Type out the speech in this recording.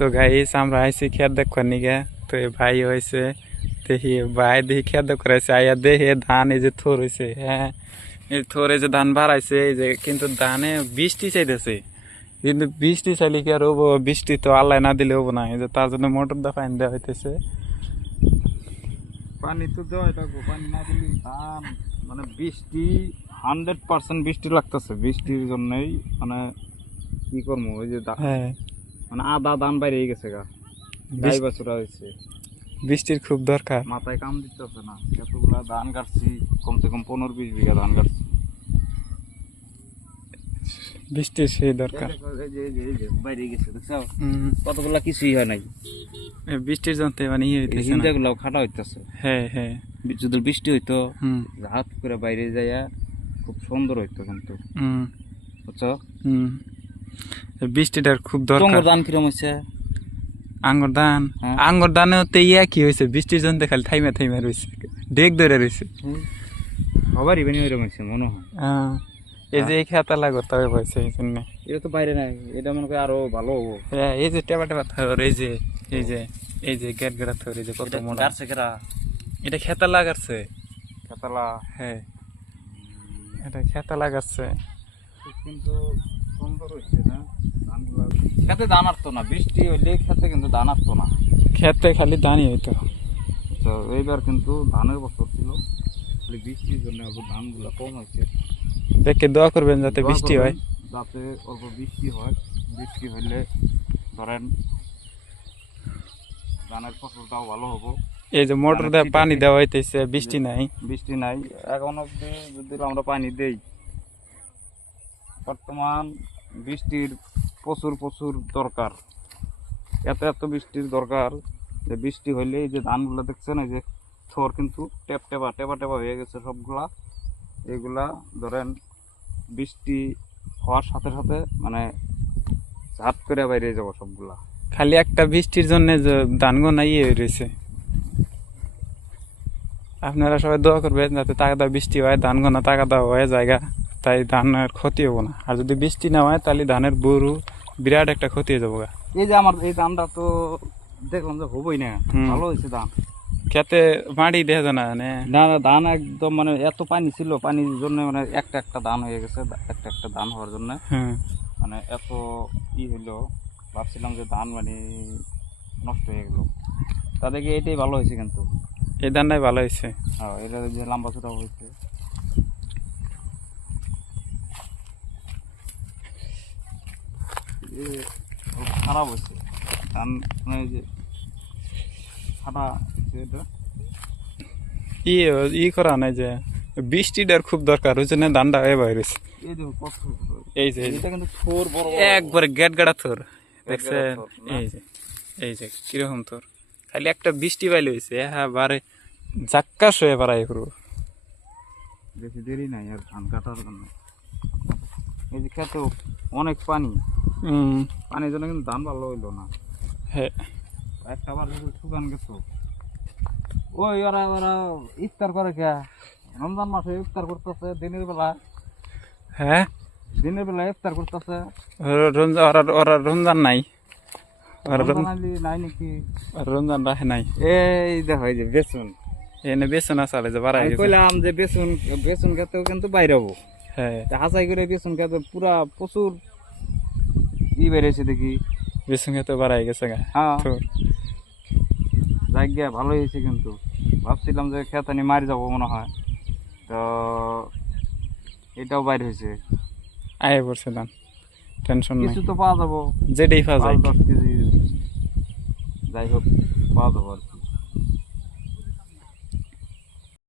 তো গাইস আমরা আইছি খেত দেখবার নিগে। তো এই ভাই হয়েছে দেখি ভাই দেখি খেত দেখ করাইছে আইয়া দেখে ধান এই যে থোর হয়েছে। হ্যাঁ এই থোর এই যে ধান বাড়াইছে এই যে, কিন্তু ধানে বৃষ্টি চাইতেছে, কিন্তু বৃষ্টি চাইলে কি আর হবো? বৃষ্টি তো আল্লাহ না দিলে হবো না। এই যে তার জন্য মোটর দা পানি দেওয়া হইতেছে। পানি তো দেওয়াই থাকবো, পানি না দিলে ধান মানে বৃষ্টি 100% বৃষ্টি লাগতেছে। বৃষ্টির জন্যই মানে কি করবো, ওই যে হ্যাঁ মানে আদা ধান বাইরে গেছে গা, গাই বাছুরা হয়েছে, বৃষ্টির খুব দরকার। মাথায় কাম দিতেছে না। এতগুলা ধান কাটছি, কমসে কম 15-20 বিঘা ধান কাটছি। বৃষ্টির সেই দরকার। বাইরে গেছে দেখছো, কতগুলা কিছুই হয় নাই। বৃষ্টির জন্য মানে ইয়ে হইতেছে না। হিন্দাগুলাও খাটা হইতেছে। হ্যাঁ হ্যাঁ, যদি বৃষ্টি হইতো হুম হাত করে বাইরে যাইয়া খুব সুন্দর হইতো কিন্তু, হুম বুঝছো? হুম, বৃষ্টিটার খুব দরকার। টঙ্গর ধান কিরম হয়েছে? আঙ্গুর ধান, হ্যাঁ। আঙ্গুর ধানে তো ইয়া কি হয়েছে, বৃষ্টির জন্য খালি থাইমা থাইমা রয়েছে, ডেক ধরে রয়েছে। সবারই বেনি ওইরকম হয়েছে মনে হয়। এই যে এই খেতা লাগতে হবে পয়সা এই জন্য। এটা তো বাইরে নাই, এটা মনে করি আরো ভালো হবো। হ্যাঁ এই যে টেবা টেবা থর, এই যে এই যে এই যে গেট গেড়া থর, এই যে কত মোটা। গাছে কেরা এটা খেতা লাগাচ্ছে। খেতালা, হ্যাঁ এটা খেতা লাগাচ্ছে। কিন্তু সুন্দর হচ্ছে না ধানগুলা। খেতে ধান আসতো না, বৃষ্টি হইলে খেতে কিন্তু ধান আসতো না। খেতে খালি ধানই হইতো। তো এইবার কিন্তু ধানের বছর ছিল, খালি বৃষ্টির জন্য অল্প ধানগুলা কম হয়েছে। দেখে দোয়া করবেন যাতে দোয়া বৃষ্টি করবেন হয়। যাতে অল্প বৃষ্টি হয়। বৃষ্টি হইলে ধরেন ধানের ফসলটাও ভালো হবো। এই যে মোটর দিয়ে পানি দেওয়া হইতেছে, বৃষ্টি নাই। বৃষ্টি নাই এখন অব্দি, যদি আমরা পানি দেই, বর্তমান বৃষ্টির প্রচুর প্রচুর দরকার। এত এত বৃষ্টির দরকার যে বৃষ্টি হইলে এই যে ধানগুলো দেখছেন, এই যে থর কিন্তু টেপ টেপা টেপা টেপা হয়ে গেছে সবগুলা। এইগুলা ধরেন বৃষ্টি হওয়ার সাথে সাথে মানে ঝাট করে বাইরে যাবো সবগুলা। খালি একটা বৃষ্টির জন্য ধান গোনা ইয়ে হয়ে রয়েছে। আপনারা সবাই দোয়া করবেন যাতে তাগাদা বৃষ্টি হয়, ধান গোনা তাগাদা হয়ে জায়গা, তাই ধানের ক্ষতি হবো না। আর যদি বৃষ্টি না হয় তাহলে ধানের বড়ু বিরাট একটা ক্ষতি হয়ে যাবো। এই যে আমার এই ধানটা তো দেখলাম যে হবোই না, ভালো হয়েছে ধান। খেতে মাটি দেখা যায় না। না না, ধান একদম মানে এত পানি ছিল, পানির জন্য মানে একটা একটা ধান হয়ে গেছে। একটা একটা ধান হওয়ার জন্য হ্যাঁ মানে এত ই হইলো, ভাবছিলাম যে ধান মানে নষ্ট হয়ে গেল। তাদেরকে এটাই ভালো হয়েছে কিন্তু। এই ধানটাই ভালো হয়েছে। হ্যাঁ, এটা যে লম্বা ছোটা হয়েছে। খারাপ হয়েছে ধান, মানে যে খাটা এটা ই ই করা নাই যে বৃষ্টিটার খুব দরকার, ওই জন্য ধানটা হয়ে বাইরেছে। এই যে কত, এই যে এটা কিন্তু থোর বড় একবারে গেট গাড়া থর দেখছেন। থোর না? এই যে কিরকম তোর, খালি একটা বৃষ্টি পাইলে হয়েছে, হ্যাঁ বারে জাক্কাস হয়ে পারাই করবো। বেশি দেরি নাই আর ধান কাটার জন্য। এই যে খেতেও অনেক পানি, পানির জন্য কিন্তু ধান ভালো হইলো না। হ্যাঁ একটা বার শুকান গেছো। ওই ওরা ওরা ইফতার করে কে? রমজান মাসে ইফতার করতেছে দিনের বেলা। হ্যাঁ দিনের বেলা ইফতার করতেছে। ওরা রমজান নাই, নাই নাকি? রমজান রাখে নাই। এই দেখো এই যে বেসন, এনে বেসন আসালে যে বাড়াই গেছে। কইলাম যে বেসন, বেসন খেতেও কিন্তু বাইরে হবো। হ্যাঁ হাসাই করে বেসন খেতে পুরা প্রচুর ই বেড়েছে দেখি। বেসন খেতে বাড়াই গেছে গা। হ্যাঁ, তোর জায়গা ভালো হয়েছে কিন্তু ভাবছিলাম যে খেতানি মারি যাবো মনে হয়, তো এটাও বাইরে হয়েছে। আয়ে পড়ছে ধান, টেনশন নাই, কিছু তো পাওয়া যাবো, যেটাই পাওয়া যায়। 5-10 কেজি যাই হোক পাওয়া যাবো আর কি।